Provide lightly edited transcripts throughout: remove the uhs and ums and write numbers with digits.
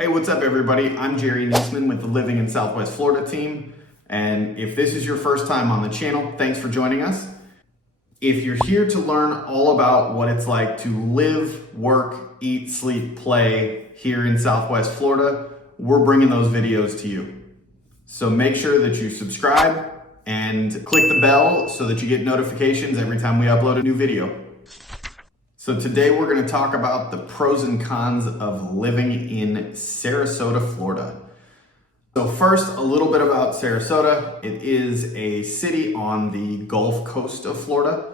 Hey, what's up everybody? I'm Jerry Niesman with the Living in Southwest Florida team. And if this is your first time on the channel, thanks for joining us. If you're here to learn all about what it's like to live, work, eat, sleep, play here in Southwest Florida, we're bringing those videos to you. So make sure that you subscribe and click the bell so that you get notifications every time we upload a new video. So today we're going to talk about the pros and cons of living in Sarasota, Florida. So first, a little bit about Sarasota. It is a city on the Gulf Coast of Florida,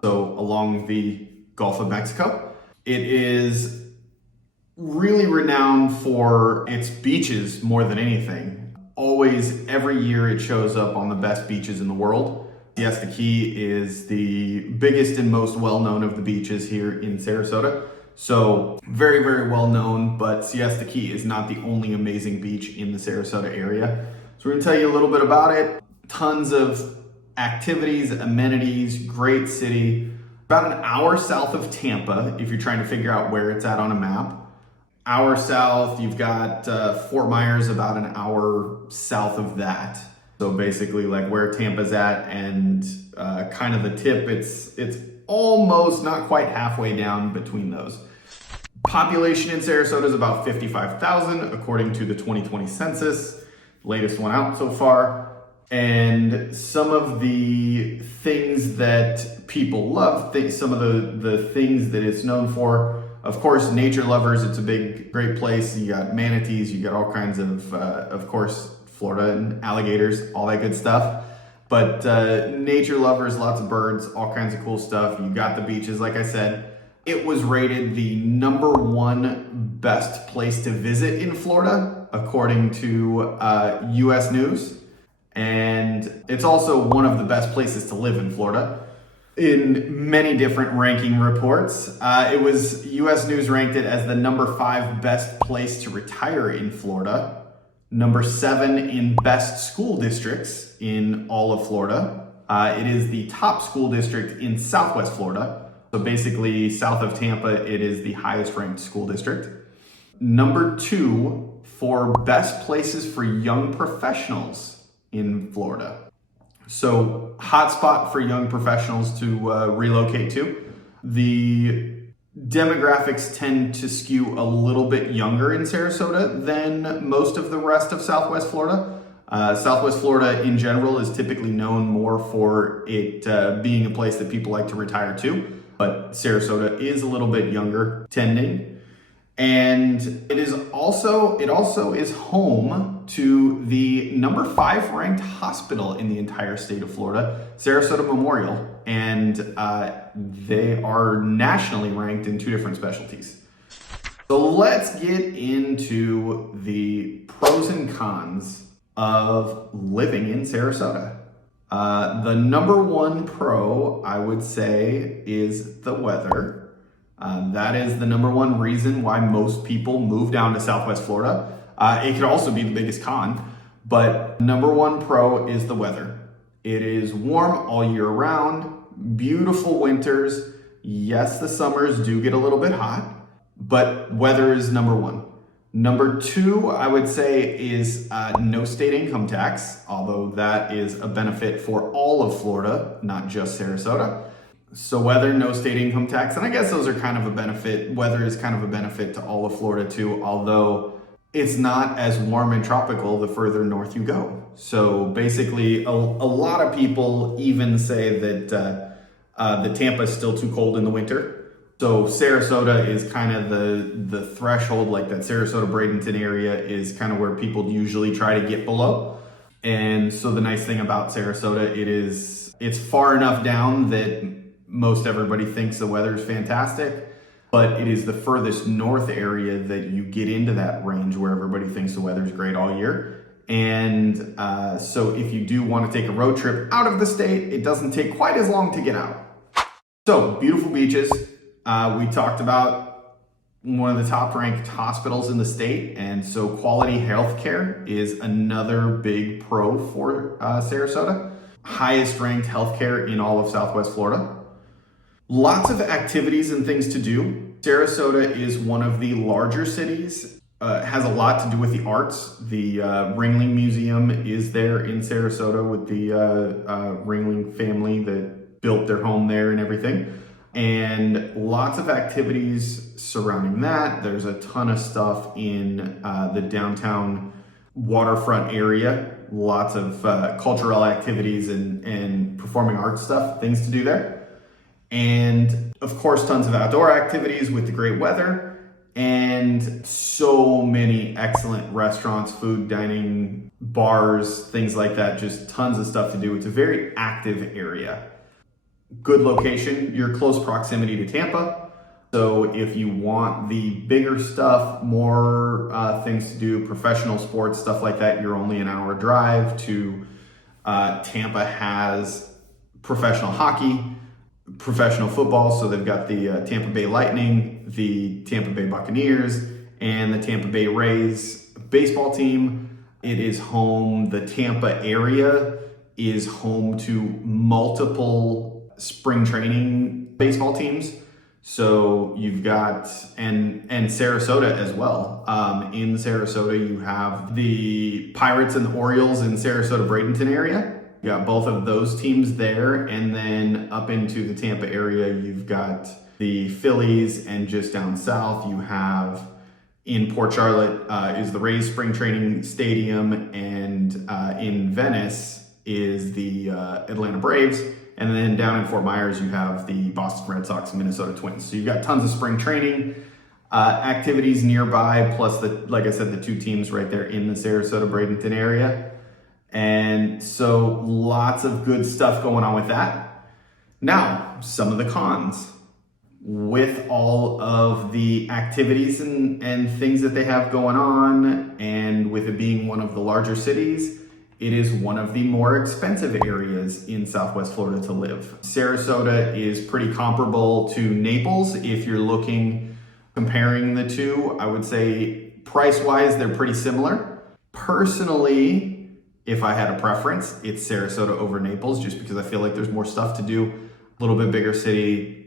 so along the Gulf of Mexico. It is really renowned for its beaches more than anything. Always, every year it shows up on the best beaches in the world. 𝐿𝐴 is the biggest and most well-known of the beaches here in Sarasota. So very, very well known, but 𝐿𝐴 is not the only amazing beach in the Sarasota area. So we're gonna tell you a little bit about it. Tons of activities, amenities, great city. About an hour south of Tampa, if you're trying to figure out where it's at on a map. Hour south, you've got Fort Myers, about an hour south of that. So basically like where Tampa's at and kind of the tip, it's almost not quite halfway down between those. Population in Sarasota is about 55,000 according to the 2020 census, latest one out so far. And some of the things that people love, some of the things that it's known for, of course, nature lovers, it's a great place. You got manatees, you got all kinds of course, Florida and alligators, all that good stuff. But nature lovers, lots of birds, all kinds of cool stuff. You got the beaches, like I said. It was rated the #1 best place to visit in Florida, according to US News. And it's also one of the best places to live in Florida. In many different ranking reports, it was US News ranked it as the #5 best place to retire in Florida. #7 in best school districts in all of Florida. It is the top school district in Southwest Florida. So basically south of Tampa, it is the highest ranked school district. #2 for best places for young professionals in Florida. So hotspot for young professionals to relocate to. The demographics tend to skew a little bit younger in Sarasota than most of the rest of Southwest Florida. Southwest Florida in general is typically known more for it being a place that people like to retire to, but Sarasota is a little bit younger tending. And it also is home to the #5 ranked hospital in the entire state of Florida, Sarasota Memorial. And they are nationally ranked in 2 different specialties. So let's get into the pros and cons of living in Sarasota. The #1 pro, I would say, is the weather. That is the #1 reason why most people move down to Southwest Florida. It could also be the biggest con, but #1 pro is the weather. It is warm all year round, beautiful winters. Yes, the summers do get a little bit hot, but weather is #1. #2, I would say, is no state income tax, although that is a benefit for all of Florida, not just Sarasota. So weather, no state income tax, and I guess those are kind of a benefit. Weather is kind of a benefit to all of Florida too, although it's not as warm and tropical the further north you go. So basically, a lot of people even say that the Tampa is still too cold in the winter. So Sarasota is kind of the threshold, like that Sarasota Bradenton area is kind of where people usually try to get below. And so the nice thing about Sarasota, it's far enough down that most everybody thinks the weather is fantastic, but it is the furthest north area that you get into that range where everybody thinks the weather is great all year. And so if you do want to take a road trip out of the state, it doesn't take quite as long to get out. So beautiful beaches. We talked about one of the top ranked hospitals in the state. And so quality healthcare is another big pro for Sarasota. Highest ranked healthcare in all of Southwest Florida. Lots of activities and things to do. Sarasota is one of the larger cities has a lot to do with the arts. The Ringling Museum is there in Sarasota with the Ringling family that built their home there and everything. And lots of activities surrounding that. There's a ton of stuff in the downtown waterfront area. Lots of cultural activities and performing arts stuff, things to do there. And of course, tons of outdoor activities with the great weather. And so many excellent restaurants, food, dining, bars, things like that. Just tons of stuff to do. It's a very active area. Good location. You're close proximity to Tampa. So if you want the bigger stuff, more things to do, professional sports, stuff like that, you're only an hour drive to Tampa has professional hockey, professional football. So they've got the Tampa Bay Lightning, the Tampa Bay Buccaneers, and the Tampa Bay Rays baseball team. It is home, the Tampa area is home to multiple spring training baseball teams. So you've got, and Sarasota as well. In Sarasota, you have the Pirates and the Orioles in Sarasota Bradenton area. You got both of those teams there. And then up into the Tampa area, you've got the Phillies, and just down south, you have in Port Charlotte is the Rays spring training stadium, and in Venice is the Atlanta Braves. And then down in Fort Myers, you have the Boston Red Sox and Minnesota Twins. So you've got tons of spring training activities nearby, plus like I said, the two teams right there in the Sarasota Bradenton area. And so lots of good stuff going on with that. Now, some of the cons. With all of the activities and things that they have going on, and with it being one of the larger cities, it is one of the more expensive areas in Southwest Florida to live. Sarasota is pretty comparable to Naples. If you're comparing the two, I would say price-wise, they're pretty similar. Personally, if I had a preference, it's Sarasota over Naples, just because I feel like there's more stuff to do, a little bit bigger city,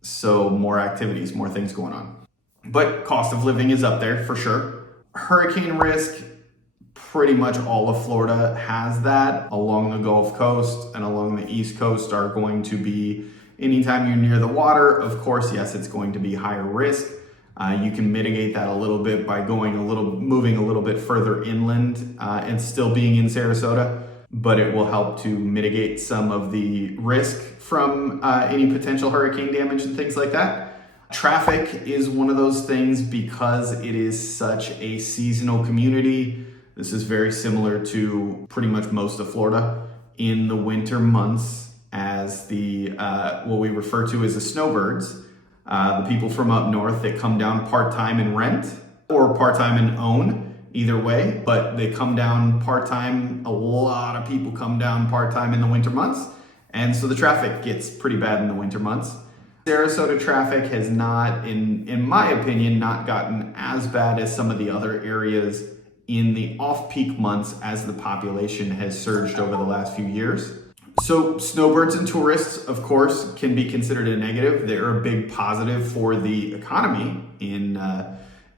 so more activities, more things going on. But cost of living is up there for sure. Hurricane risk, pretty much all of Florida has that. Along the Gulf Coast and along the East Coast are going to be, anytime you're near the water, of course, yes, it's going to be higher risk. You can mitigate that a little bit by moving a little bit further inland and still being in Sarasota, but it will help to mitigate some of the risk from any potential hurricane damage and things like that. Traffic is one of those things because it is such a seasonal community. This is very similar to pretty much most of Florida. In the winter months, as the what we refer to as the snowbirds, the people from up north that come down part-time and rent, or part-time and own, either way, but they come down part-time. A lot of people come down part-time in the winter months, and so the traffic gets pretty bad in the winter months. Sarasota traffic has not, in my opinion, not gotten as bad as some of the other areas in the off-peak months as the population has surged over the last few years. So snowbirds and tourists, of course, can be considered a negative. They're a big positive for the economy in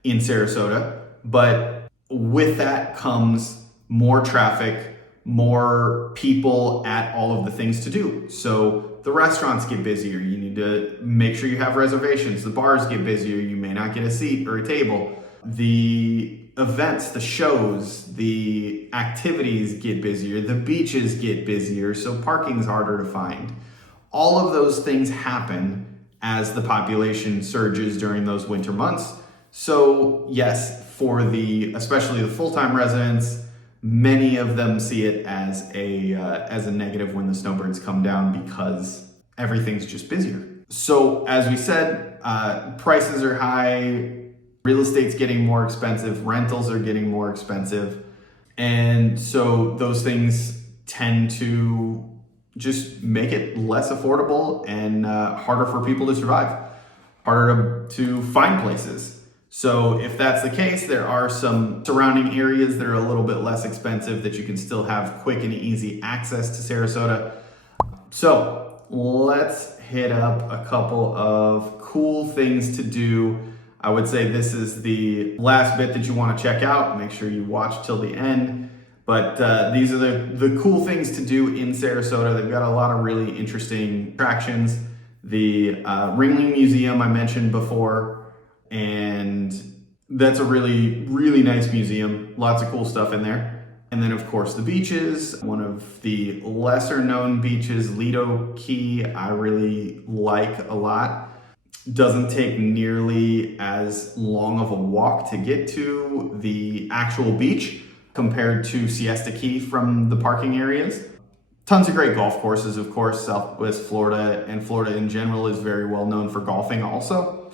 Sarasota, but with that comes more traffic, more people at all of the things to do. So the restaurants get busier. You need to make sure you have reservations. The bars get busier. You may not get a seat or a table. The events, the shows, the activities get busier. The beaches get busier. So parking's harder to find. All of those things happen as the population surges during those winter months. So yes, for especially the full-time residents, many of them see it as a negative when the snowbirds come down because everything's just busier. So as we said, prices are high, real estate's getting more expensive, rentals are getting more expensive, and so those things tend to just make it less affordable and harder for people to survive, harder to find places. So if that's the case, there are some surrounding areas that are a little bit less expensive that you can still have quick and easy access to Sarasota. So let's hit up a couple of cool things to do I would say this is the last bit that you want to check out. Make sure you watch till the end. But these are the cool things to do in Sarasota. They've got a lot of really interesting attractions. The Ringling Museum I mentioned before, and that's a really, really nice museum. Lots of cool stuff in there. And then of course the beaches. One of the lesser known beaches, Lido Key, I really like a lot. Doesn't take nearly as long of a walk to get to the actual beach compared to Siesta Key from the parking areas. Tons of great golf courses, of course. Southwest Florida and Florida in general is very well known for golfing also.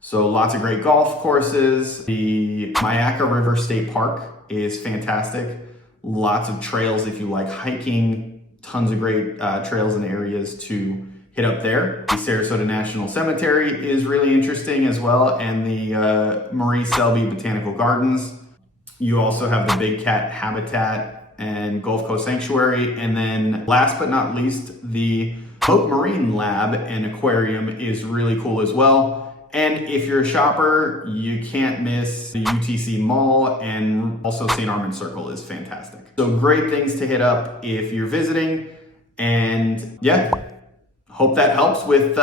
So lots of great golf courses. The Myakka River State Park is fantastic. Lots of trails if you like hiking. Tons of great trails and areas to hit up there. The Sarasota National Cemetery is really interesting as well, and the 𝐒𝐚𝐫𝐸 Botanical Gardens. You also have the Big Cat Habitat and Gulf Coast Sanctuary. And then last but not least, the Boat Marine Lab and Aquarium is really cool as well. And if you're a shopper, you can't miss the UTC Mall, and also St. Armand Circle is fantastic. So great things to hit up if you're visiting. And yeah, hope that helps with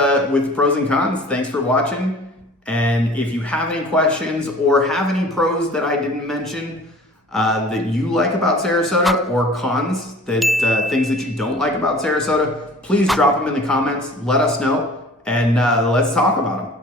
pros and cons. Thanks for watching. And if you have any questions or have any pros that I didn't mention that you like about Sarasota, or cons, that things that you don't like about Sarasota, please drop them in the comments. Let us know, and let's talk about them.